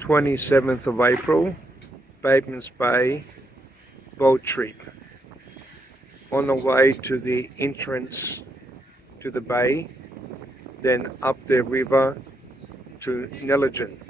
27th of April, Batemans Bay boat trip. On the way to the entrance to the bay, then up the river to Nelligen.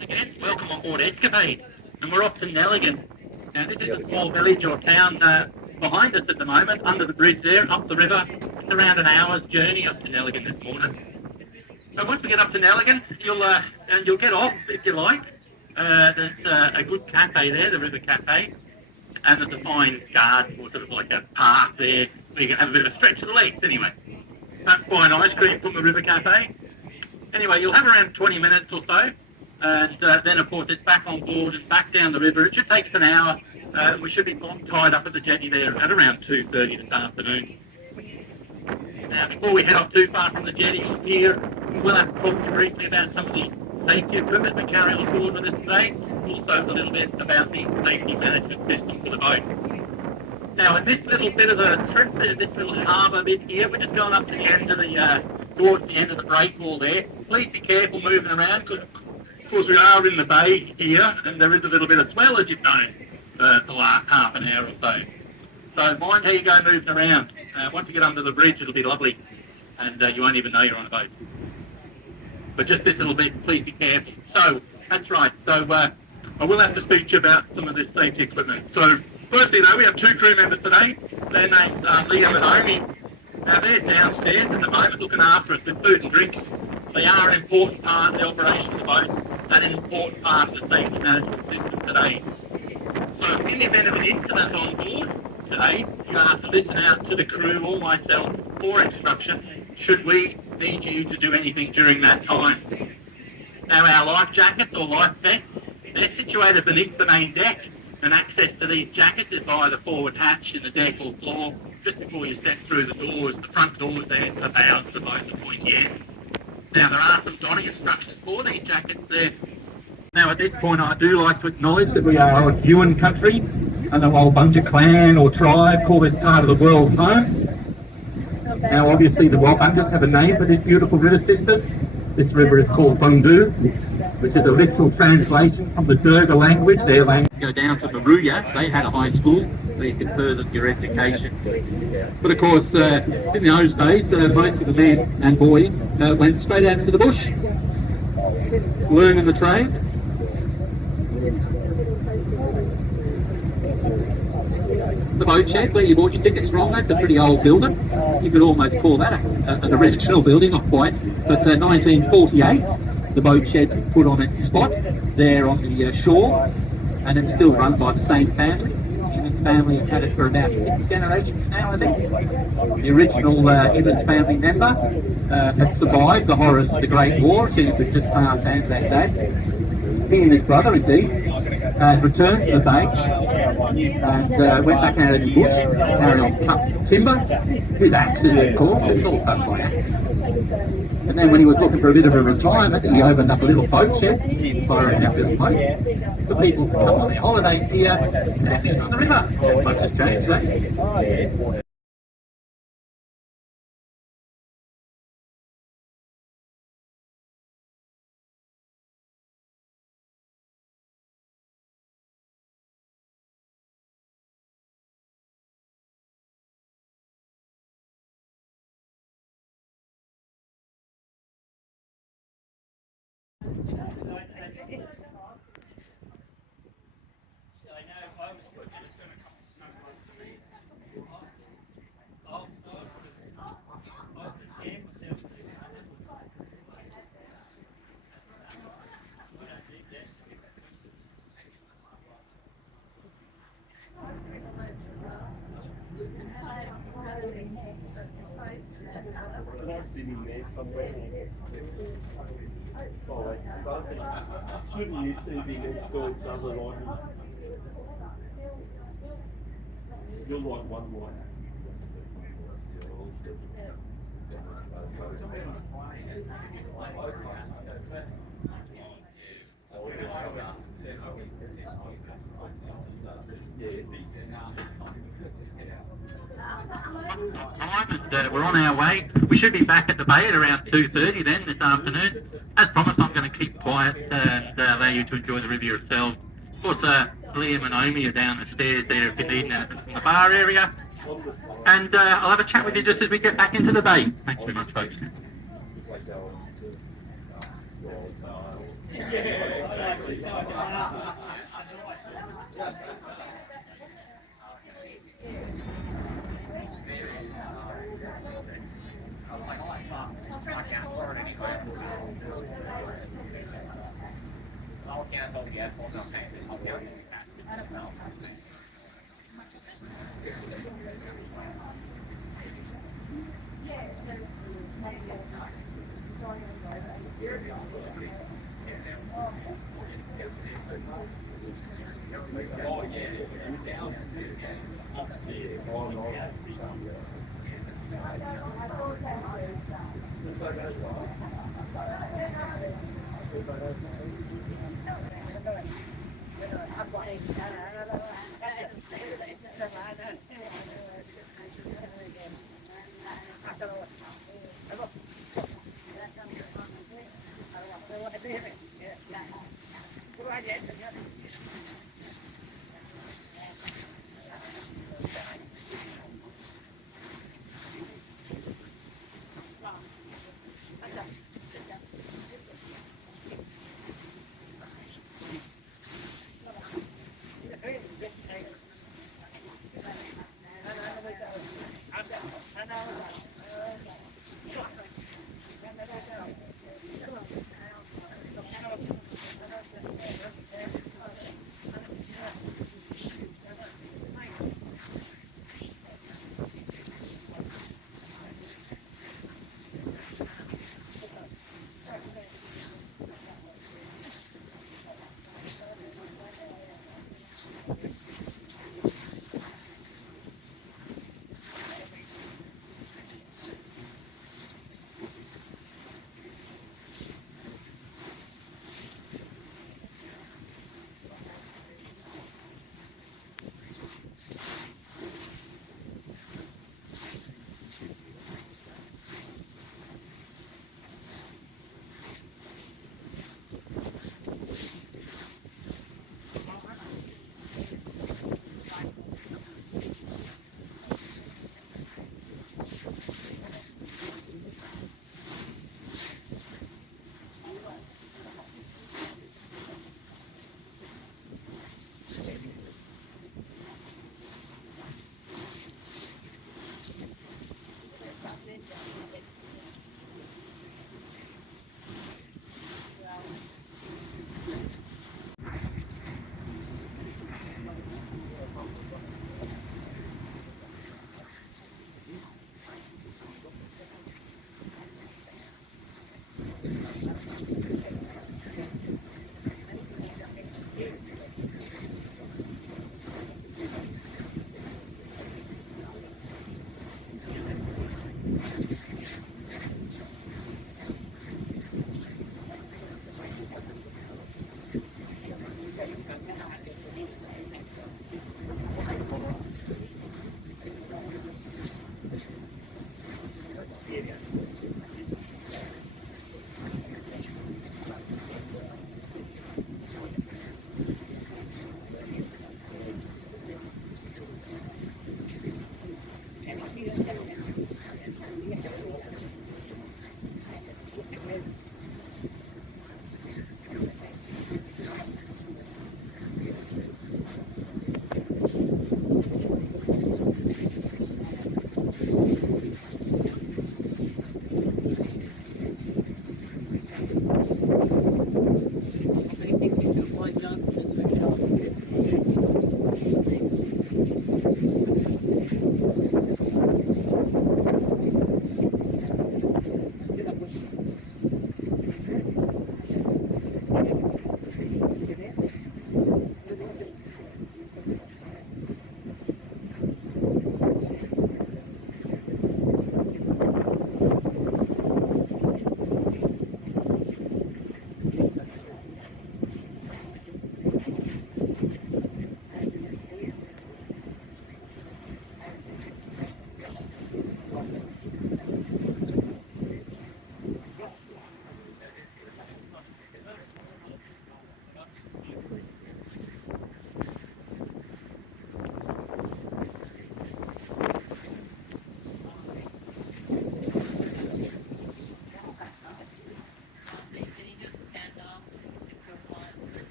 Again, welcome on board Escapade, and we're off to Nelligen. Now this is a small village or town behind us at the moment, under the bridge there, up the river. It's around an hour's journey up to Nelligen this morning. So once we get up to Nelligen, you'll get off if you like. There's a good cafe there, the River Cafe, and there's a fine garden or sort of like a park there where you can have a bit of a stretch of the legs anyway. That's fine ice cream from the River Cafe. Anyway, you'll have around 20 minutes or so, and then of course it's back on board and back down the river. It should take us an hour. We should be tied up at the jetty there at around 2:30 this afternoon. Now, before we head off too far from the jetty here, we'll have to talk briefly about some of the safety equipment we carry on board with us today, also a little bit about the safety management system for the boat. Now, in this little bit of a trip, this little harbour bit here, we're just going up to the end of towards the end of the breakwall there. Please be careful moving around, because of course we are in the bay here, and there is a little bit of swell, as you've known, the last half an hour or so. So mind how you go moving around. Once you get under the bridge, it'll be lovely, and you won't even know you're on a boat. But just this little bit, please be careful. So, that's right. So, I will have to speak to you about some of this safety equipment. So, firstly though, we have two crew members today. Their names are Liam and Omi. Now, they're downstairs at the moment looking after us with food and drinks. They are an important part of the operation of the boat and an important part of the safety management system today. So, in the event of an incident on board today, you are to listen out to the crew or myself for instruction should we need you to do anything during that time. Now, our life jackets or life vests, they're situated beneath the main deck, and access to these jackets is via the forward hatch in the deck or floor just before you step through the doors, the front doors there to the bows of the boat, the pointy end. Now, there are some donning instructions for these jackets there. Now, at this point, I do like to acknowledge that we are a Huon country, and a whole bunch of clan or tribe call this part of the world home. Now, obviously, the Walbungas have a name for this beautiful river system. This river is called Bundu, which is a literal translation from the Durga language, their language. Go down to Maruya, they had a high school, so you could further your education. But of course, in those days, most of the men and boys went straight out into the bush, learning the trade. The boat shed where you bought your tickets from, that's a pretty old building. You could almost call that an original building, not quite. But 1948, the boat shed put on its spot there on the shore, and it's still run by the same family. Emmons family have had it for about 6 generations now, I think. The original Emmons family member had survived the horrors of the Great War, so he was just passed hands that day. He and his brother, indeed, returned to the bay and went back out in the bush, carried on cutting timber with axes, of course. It was all done by axe. And then when he was looking for a bit of a retirement, he opened up a little boat shed, firing that little boat. The people come on their holidays here, and fish on the river. Much has changed today. Shouldn't you two be next door to each other like you're like one voice. Yeah. time, and we're on our way. We should be back at the bay at around 2:30 then this afternoon. As promised, I'm going to keep quiet and allow you to enjoy the river yourself. Of course, Liam and Omi are down the stairs there if you need anything from the bar area. And I'll have a chat with you just as we get back into the bay. Thanks very much, folks.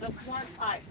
Just one pipe.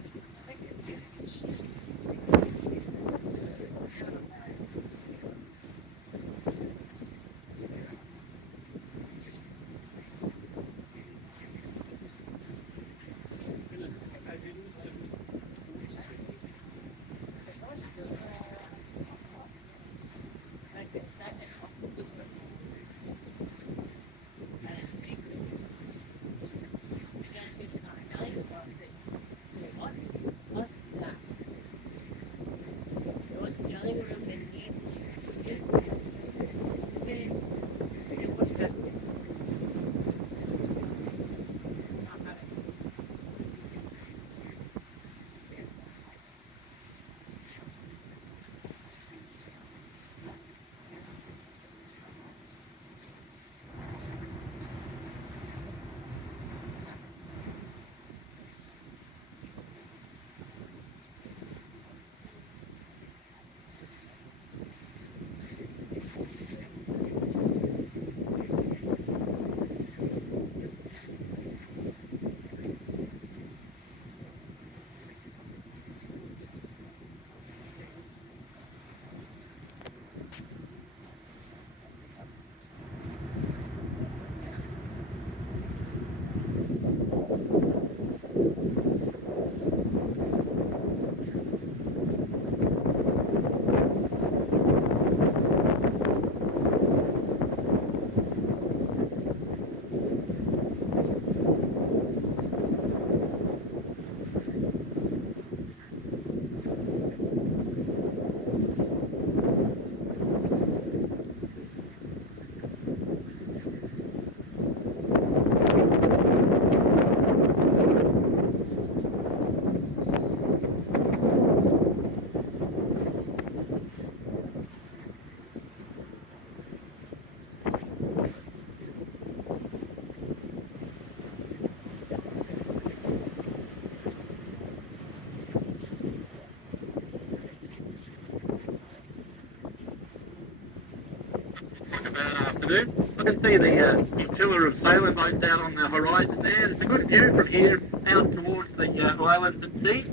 About afternoon. I can see the flotilla of sailing boats out on the horizon there. It's a good view from here out towards the islands at sea.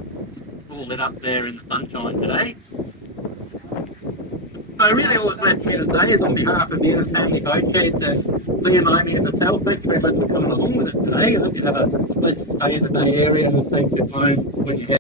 All lit up there in the sunshine today. So really all that's left for me to say is on behalf of the Innes Family Boat Shed, Liam, Amy and myself, thanks very much for coming along with us today. I hope you have a pleasant stay in the Bay Area and a safe trip home when you get